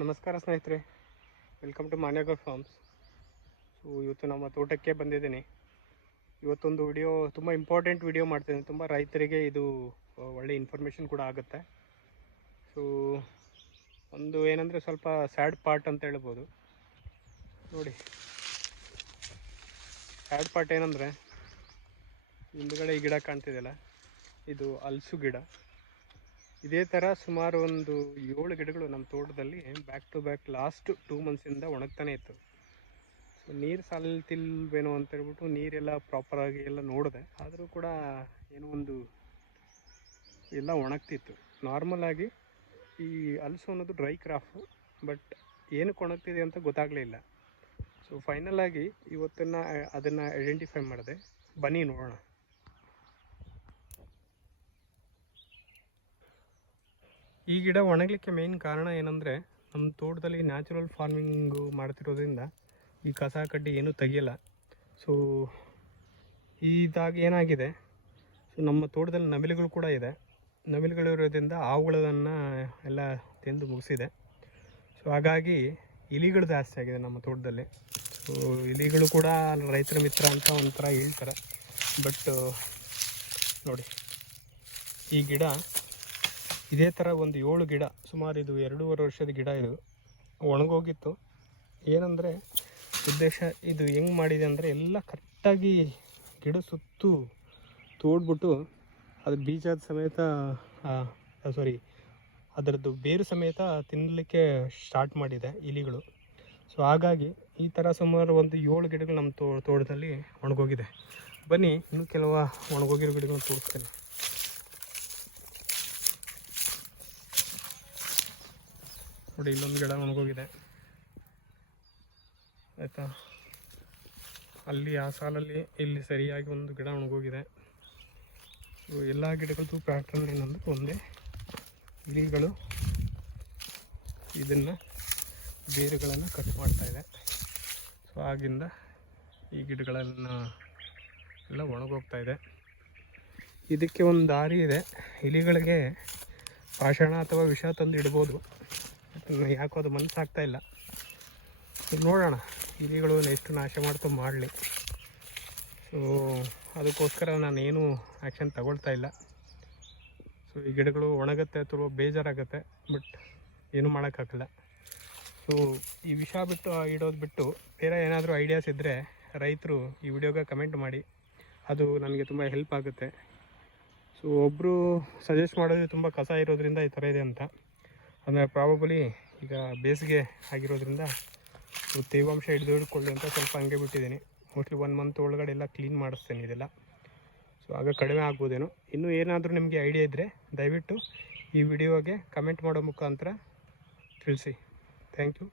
ನಮಸ್ಕಾರ ಸ್ನೇಹಿತರೆ, welcome to ಮಾನ್ಯಗೌಡ್ forms. So ಇವತ್ತು ನಮ್ಮ ತೋಟಕ್ಕೆ ಬಂದಿದ್ದೀನಿ. ಇವತ್ತೊಂದು ವಿಡಿಯೋ ತುಂಬ ಇಂಪಾರ್ಟೆಂಟ್ ವಿಡಿಯೋ ಮಾಡ್ತಿದ್ದೀನಿ. ತುಂಬ ರೈತರಿಗೆ ಇದು ಒಳ್ಳೆ ಇನ್ಫಾರ್ಮೇಷನ್ ಕೂಡ ಆಗುತ್ತೆ. ಸೊ ಒಂದು ಏನಂದರೆ ಸ್ವಲ್ಪ ಸ್ಯಾಡ್ ಪಾರ್ಟ್ ಅಂತ ಹೇಳ್ಬೋದು. ನೋಡಿ, ಸ್ಯಾಡ್ ಪಾರ್ಟ್ ಏನಂದರೆ ಹಿಂದುಗಡೆ ಈ ಗಿಡ ಕಾಣ್ತಿದೆಯಲ್ಲ, ಇದು ಹಲಸು ಗಿಡ. ಇದೇ ಥರ ಸುಮಾರು ಒಂದು 7 ಗಿಡಗಳು ನಮ್ಮ ತೋಟದಲ್ಲಿ ಬ್ಯಾಕ್ ಟು ಬ್ಯಾಕ್ ಲಾಸ್ಟ್ 2 ಮಂತ್ಸಿಂದ ಒಣಗ್ತಾನೆ ಇತ್ತು. ಸೊ ನೀರು ಸಾಲ್ತಿಲ್ವೇನೋ ಅಂತೇಳ್ಬಿಟ್ಟು ನೀರೆಲ್ಲ ಪ್ರಾಪರಾಗಿ ಎಲ್ಲ ನೋಡಿದೆ, ಆದರೂ ಕೂಡ ಏನೋ ಒಂದು ಎಲ್ಲ ಒಣಗ್ತಿತ್ತು. ನಾರ್ಮಲಾಗಿ ಈ ಹಲಸು ಅನ್ನೋದು ಡ್ರೈ ಕ್ರಾಫು, ಬಟ್ ಏನಕ್ಕೆ ಒಣಗ್ತಿದೆ ಅಂತ ಗೊತ್ತಾಗಲೇ ಇಲ್ಲ. ಸೊ ಫೈನಲಾಗಿ ಅದನ್ನು ಐಡೆಂಟಿಫೈ ಮಾಡಿದೆ. ಬನ್ನಿ ನೋಡೋಣ. ಈ ಗಿಡ ಒಣಗಲಿಕ್ಕೆ ಮೇಯ್ನ್ ಕಾರಣ ಏನಂದರೆ, ನಮ್ಮ ತೋಟದಲ್ಲಿ ನ್ಯಾಚುರಲ್ ಫಾರ್ಮಿಂಗು ಮಾಡ್ತಿರೋದ್ರಿಂದ ಈ ಕಸ ಕಡ್ಡಿ ಏನೂ ತೆಗಿಯಲ್ಲ. ಸೊ ಇದಾಗ ಏನಾಗಿದೆ, ಸೊ ನಮ್ಮ ತೋಟದಲ್ಲಿ ನವಿಲುಗಳು ಕೂಡ ಇದೆ. ನವಿಲುಗಳಿರೋದ್ರಿಂದ ಅವುಗಳನ್ನು ಎಲ್ಲ ತಿಂದು ಮುಗಿಸಿದೆ. ಸೊ ಹಾಗಾಗಿ ಇಲಿಗಳು ಜಾಸ್ತಿ ಆಗಿದೆ ನಮ್ಮ ತೋಟದಲ್ಲಿ. ಸೊ ಇಲಿಗಳು ಕೂಡ ರೈತರ ಮಿತ್ರ ಅಂತ ಒಂಥರ ಹೇಳ್ತಾರೆ. ಬಟ್ ನೋಡಿ, ಈ ಗಿಡ ಇದೇ ಥರ ಒಂದು 7 ಗಿಡ, ಸುಮಾರು ಇದು 2.5 ವರ್ಷದ ಗಿಡ, ಇದು ಒಣಗೋಗಿತ್ತು. ಏನಂದರೆ ಉದ್ದೇಶ ಇದು ಹೆಂಗೆ ಮಾಡಿದೆ ಅಂದರೆ, ಎಲ್ಲ ಕರೆಕ್ಟಾಗಿ ಗಿಡ ಸುತ್ತು ತೋಡ್ಬಿಟ್ಟು ಅದು ಬೀಜದ ಸಮೇತ ಅದರದ್ದು ಬೇರು ಸಮೇತ ತಿನ್ನಲಿಕ್ಕೆ ಸ್ಟಾರ್ಟ್ ಮಾಡಿದೆ ಇಲಿಗಳು. ಸೊ ಹಾಗಾಗಿ ಈ ಥರ ಸುಮಾರು ಒಂದು 7 ಗಿಡಗಳು ನಮ್ಮ ತೋಟದಲ್ಲಿ ಒಣಗೋಗಿದೆ. ಬನ್ನಿ ಇನ್ನೂ ಕೆಲವು ಒಣಗೋಗಿರೋ ಗಿಡಗಳನ್ನು ತೋರಿಸ್ತೇನೆ. ನೋಡಿ, ಇಲ್ಲೊಂದು ಗಿಡ ಒಣಗೋಗಿದೆ ಆಯಿತಾ. ಅಲ್ಲಿ ಆ ಸಾಲಲ್ಲಿ ಇಲ್ಲಿ ಸರಿಯಾಗಿ ಒಂದು ಗಿಡ ಒಣಗೋಗಿದೆ. ಎಲ್ಲ ಗಿಡಗಳದ್ದು ಪ್ಯಾಟ್ರನ್ ಏನಂದ್ರೆ ಒಂದೇ, ಇಲಿಗಳು ಇದನ್ನು ಬೇರುಗಳನ್ನು ಕಟ್ ಮಾಡ್ತಾಯಿದೆ. ಸೊ ಆಗಿಂದ ಈ ಗಿಡಗಳನ್ನು ಎಲ್ಲ ಒಣಗೋಗ್ತಾ ಇದೆ. ಇದಕ್ಕೆ ಒಂದು ದಾರಿ ಇದೆ. ಇಲಿಗಳಿಗೆ ಪಾಷಾಣ ಅಥವಾ ವಿಷ ತಂದು ಇಡ್ಬೋದು, ಯಾಕೋ ಅದು ಮನಸ್ಸಾಗ್ತಾ ಇಲ್ಲ. ನೋಡೋಣ, ಇಲಿಗಳು ಎಷ್ಟು ನಾಶ ಮಾಡ್ತಾ ಮಾಡಲಿ. ಸೊ ಅದಕ್ಕೋಸ್ಕರ ನಾನೇನು ಆ್ಯಕ್ಷನ್ ತಗೊಳ್ತಾ ಇಲ್ಲ. ಸೊ ಈ ಗಿಡಗಳು ಒಣಗುತ್ತೆ ಅಥವಾ ಬೇಜಾರಾಗುತ್ತೆ, ಬಟ್ ಏನೂ ಮಾಡೋಕ್ಕಾಗಲ್ಲ. ಸೊ ಈ ವಿಷ ಇಡೋದು ಬಿಟ್ಟು ಬೇರೆ ಏನಾದರೂ ಐಡಿಯಾಸ್ ಇದ್ದರೆ ರೈತರು ಈ ವಿಡಿಯೋಗೆ ಕಮೆಂಟ್ ಮಾಡಿ, ಅದು ನನಗೆ ತುಂಬ ಹೆಲ್ಪ್ ಆಗುತ್ತೆ. ಸೊ ಒಬ್ಬರು ಸಜೆಸ್ಟ್ ಮಾಡೋದು ತುಂಬ ಕಸ ಇರೋದ್ರಿಂದ ಈ ಥರ ಇದೆ ಅಂತ. ಅಂದರೆ ಪ್ರಾಬಬಲಿ ಈಗ ಬೇಸಿಗೆ ಆಗಿರೋದ್ರಿಂದ ತೇವಾಂಶ ಹಿಡಿದುಕೊಳ್ಳಿ ಅಂತ ಸ್ವಲ್ಪ ಹಂಗೆ ಬಿಟ್ಟಿದ್ದೀನಿ. ಮೋಸ್ಟ್ಲಿ 1 ಮಂತ್ ಒಳಗಡೆ ಎಲ್ಲ ಕ್ಲೀನ್ ಮಾಡಿಸ್ತೇನೆ ಇದೆಲ್ಲ. ಸೊ ಆಗ ಕಡಿಮೆ ಆಗ್ಬೋದೇನೋ. ಇನ್ನೂ ಏನಾದರೂ ನಿಮಗೆ ಐಡಿಯಾ ಇದ್ದರೆ ದಯವಿಟ್ಟು ಈ ವಿಡಿಯೋಗೆ ಕಮೆಂಟ್ ಮಾಡೋ ಮುಖಾಂತರ ತಿಳಿಸಿ. Thank you.